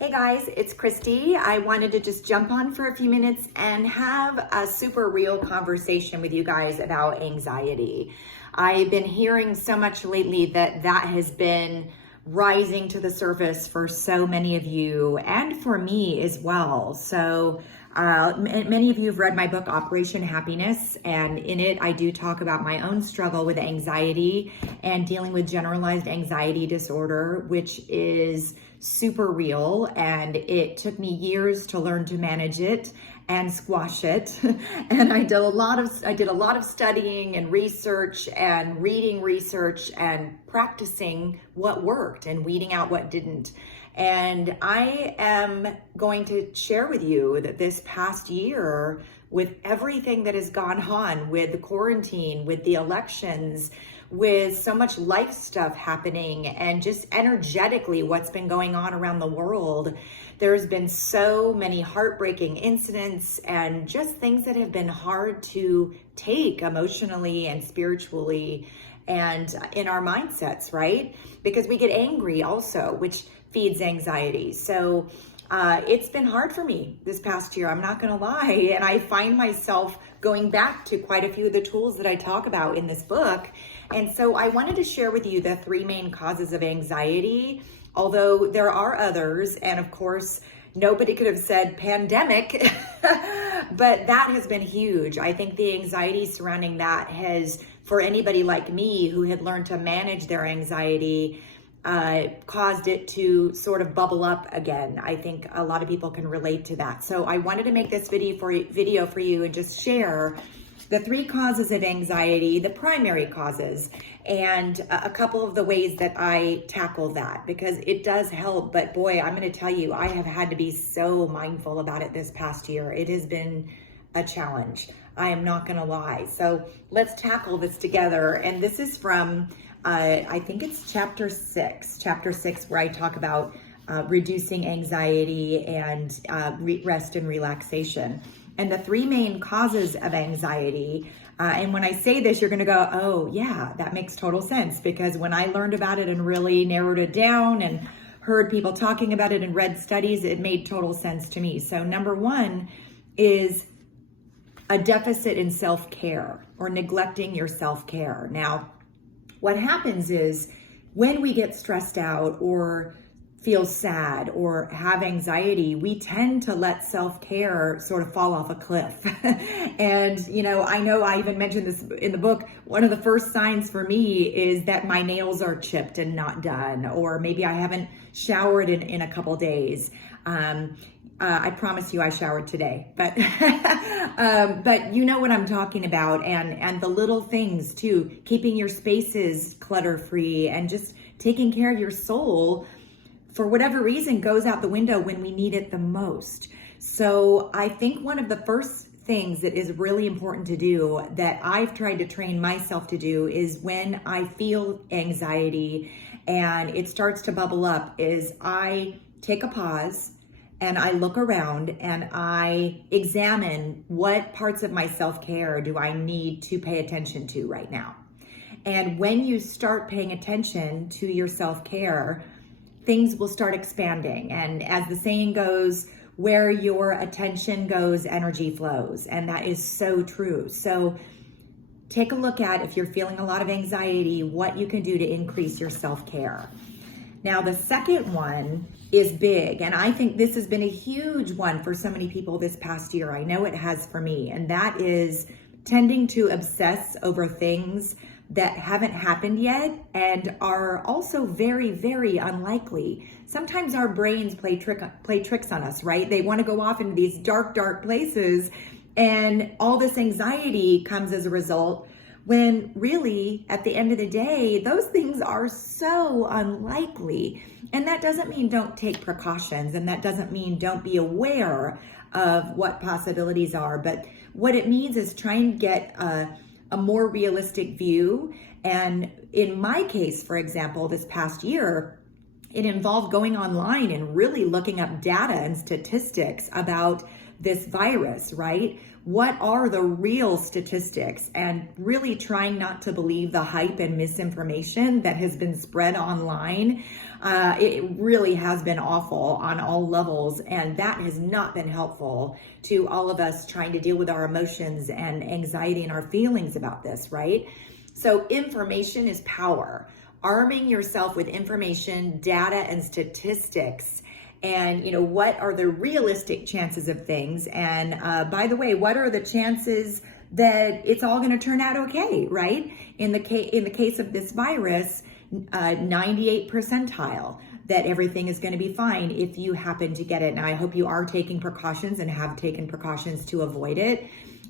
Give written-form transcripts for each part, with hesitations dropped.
Hey guys, it's Christy. I wanted to just jump on for a few minutes and have a super real conversation with you guys about anxiety. I've been hearing so much lately that has been rising to the surface for so many of you and for me as well. So many of you have read my book, Operation Happiness, and in it I do talk about my own struggle with anxiety and dealing with generalized anxiety disorder, which is super real, and it took me years to learn to manage it and squash it. And I did a lot of studying and research and reading research and practicing what worked and weeding out what didn't. And I am going to share with you that this past year, with everything that has gone on with the quarantine, with the elections, with so much life stuff happening, and just energetically what's been going on around the world, there's been so many heartbreaking incidents and just things that have been hard to take emotionally and spiritually and in our mindsets, right? Because we get angry also, which feeds anxiety. So it's been hard for me this past year, I'm not gonna lie. And I find myself going back to quite a few of the tools that I talk about in this book. And so I wanted to share with you the three main causes of anxiety, although there are others. And of course, nobody could have said pandemic, but that has been huge. I think the anxiety surrounding that has, for anybody like me who had learned to manage their anxiety, caused it to sort of bubble up again. I think a lot of people can relate to that. So I wanted to make this video for you and just share the three causes of anxiety, the primary causes, and a couple of the ways that I tackle that, because it does help. But boy, I'm going to tell you, I have had to be so mindful about it this past year. It has been a challenge. I am not going to lie. So let's tackle this together. And this is from, I think it's chapter six, where I talk about reducing anxiety and rest and relaxation. And the three main causes of anxiety, and when I say this, you're going to go, oh yeah, that makes total sense, because when I learned about it and really narrowed it down and heard people talking about it and read studies, it made total sense to me. So number one is a deficit in self-care or neglecting your self-care. Now, what happens is when we get stressed out or feel sad or have anxiety, we tend to let self-care sort of fall off a cliff. And, I know I even mentioned this in the book. One of the first signs for me is that my nails are chipped and not done, or maybe I haven't showered in a couple days. I promise you I showered today, but but you know what I'm talking about, and the little things too, keeping your spaces clutter-free and just taking care of your soul, for whatever reason, goes out the window when we need it the most. So I think one of the first things that is really important to do, that I've tried to train myself to do, is when I feel anxiety and it starts to bubble up, is I take a pause and I look around and I examine what parts of my self-care do I need to pay attention to right now. And when you start paying attention to your self-care, things will start expanding. And as the saying goes, where your attention goes, energy flows. And that is so true. So take a look at, if you're feeling a lot of anxiety, what you can do to increase your self-care. Now, the second one is big, and I think this has been a huge one for so many people this past year. I know it has for me, and that is tending to obsess over things that haven't happened yet and are also very, very unlikely. Sometimes our brains play tricks on us, right? They want to go off into these dark, dark places, and all this anxiety comes as a result, when really, at the end of the day, those things are so unlikely. And that doesn't mean don't take precautions, and that doesn't mean don't be aware of what possibilities are. But what it means is try and get a more realistic view. And in my case, for example, this past year, it involved going online and really looking up data and statistics about this virus, right? What are the real statistics? And really trying not to believe the hype and misinformation that has been spread online. It really has been awful on all levels, and that has not been helpful to all of us trying to deal with our emotions and anxiety and our feelings about this, right? So information is power. Arming yourself with information, data, and statistics. And, what are the realistic chances of things? And by the way, what are the chances that it's all going to turn out okay, right? In the case of this virus, 98 percentile that everything is going to be fine if you happen to get it. And I hope you are taking precautions and have taken precautions to avoid it.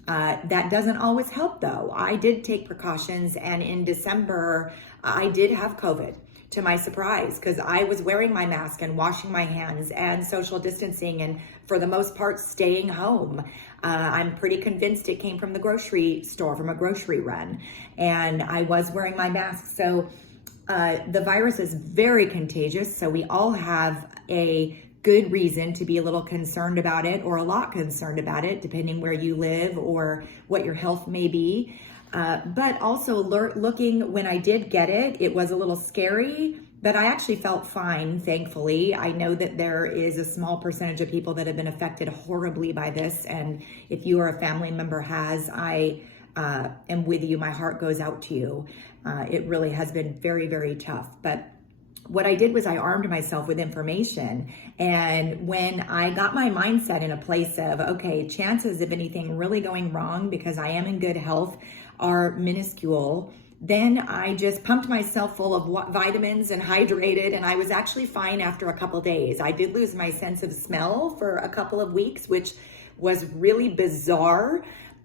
That doesn't always help though. I did take precautions, and in December, I did have COVID, to my surprise, because I was wearing my mask and washing my hands and social distancing, and for the most part, staying home. I'm pretty convinced it came from the grocery store, from a grocery run, and I was wearing my mask. So the virus is very contagious, so we all have a good reason to be a little concerned about it, or a lot concerned about it, depending where you live or what your health may be. But also looking, when I did get it, it was a little scary, but I actually felt fine, thankfully. I know that there is a small percentage of people that have been affected horribly by this. And if you or a family member has, I am with you. My heart goes out to you. It really has been very, very tough. But what I did was I armed myself with information. And when I got my mindset in a place of, okay, chances of anything really going wrong because I am in good health are minuscule, then I just pumped myself full of vitamins and hydrated, and I was actually fine after a couple days. I did lose my sense of smell for a couple of weeks, which was really bizarre,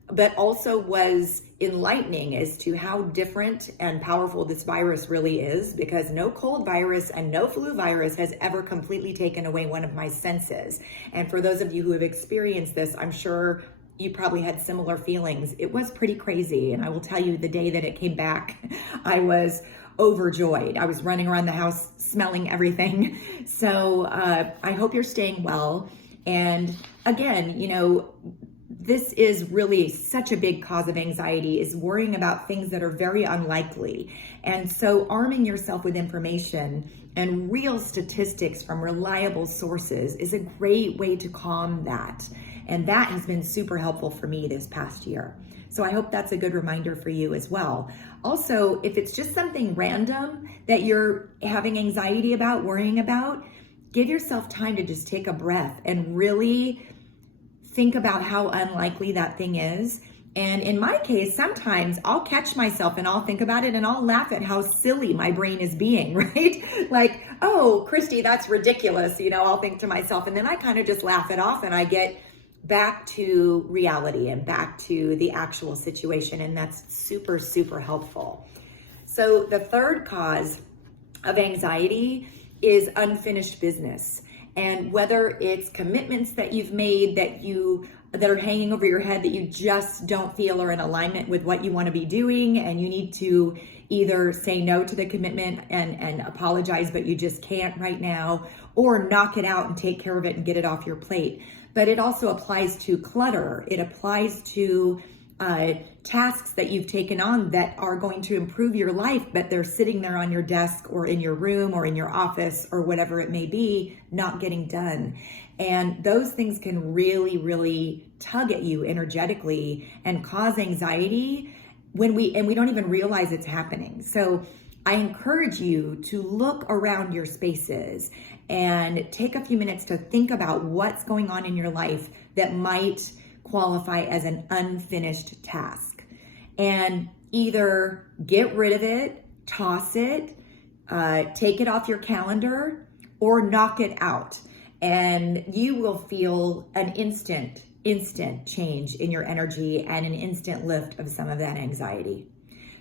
but also was enlightening as to how different and powerful this virus really is, because no cold virus and no flu virus has ever completely taken away one of my senses. And for those of you who have experienced this, I'm sure you probably had similar feelings. It was pretty crazy. And I will tell you, the day that it came back, I was overjoyed. I was running around the house smelling everything. So I hope you're staying well. And again, this is really such a big cause of anxiety, is worrying about things that are very unlikely. And so arming yourself with information and real statistics from reliable sources is a great way to calm that. And that has been super helpful for me this past year. So I hope that's a good reminder for you as well. Also, if it's just something random that you're having anxiety about, worrying about, give yourself time to just take a breath and really think about how unlikely that thing is. And in my case, sometimes I'll catch myself and I'll think about it and I'll laugh at how silly my brain is being, right? Like, oh, Christy, that's ridiculous. I'll think to myself, and then I kind of just laugh it off and I get back to reality and back to the actual situation. And that's super, super helpful. So the third cause of anxiety is unfinished business. And whether it's commitments that you've made that are hanging over your head that you just don't feel are in alignment with what you want to be doing, and you need to either say no to the commitment and apologize, but you just can't right now, or knock it out and take care of it and get it off your plate. But it also applies to clutter. It applies to tasks that you've taken on that are going to improve your life, but they're sitting there on your desk or in your room or in your office or whatever it may be, not getting done. And those things can really, really tug at you energetically and cause anxiety when we don't even realize it's happening. So I encourage you to look around your spaces and take a few minutes to think about what's going on in your life that might qualify as an unfinished task, and either get rid of it, toss it, take it off your calendar, or knock it out. And you will feel an instant change in your energy and an instant lift of some of that anxiety.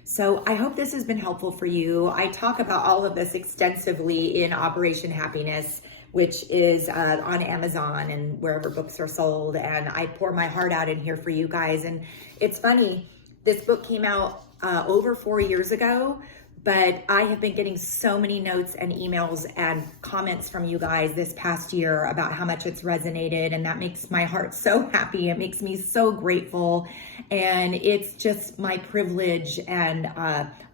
So I hope this has been helpful for you. I talk about all of this extensively in Operation Happiness, which is on Amazon and wherever books are sold. And I pour my heart out in here for you guys. And it's funny, this book came out over 4 years ago, but I have been getting so many notes and emails and comments from you guys this past year about how much it's resonated, and that makes my heart so happy. It makes me so grateful, and it's just my privilege and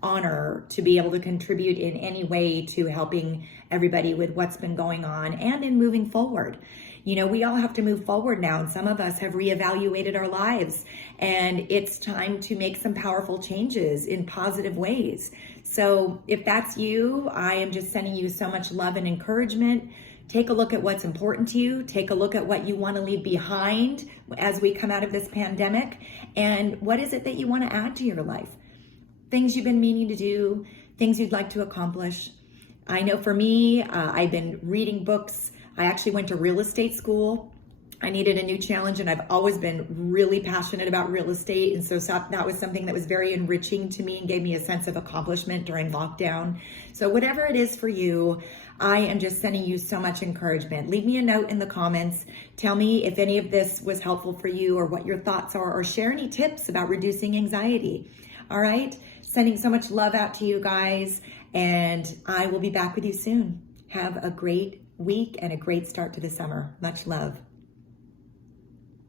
honor to be able to contribute in any way to helping everybody with what's been going on and in moving forward. You know, we all have to move forward now, and some of us have reevaluated our lives, and it's time to make some powerful changes in positive ways. So if that's you, I am just sending you so much love and encouragement. Take a look at what's important to you. Take a look at what you want to leave behind as we come out of this pandemic, and what is it that you want to add to your life? Things you've been meaning to do, things you'd like to accomplish. I know for me, I've been reading books. I actually went to real estate school. I needed a new challenge, and I've always been really passionate about real estate. And so that was something that was very enriching to me and gave me a sense of accomplishment during lockdown. So whatever it is for you, I am just sending you so much encouragement. Leave me a note in the comments. Tell me if any of this was helpful for you, or what your thoughts are, or share any tips about reducing anxiety. All right? Sending so much love out to you guys, and I will be back with you soon. Have a great week and a great start to the summer. Much love.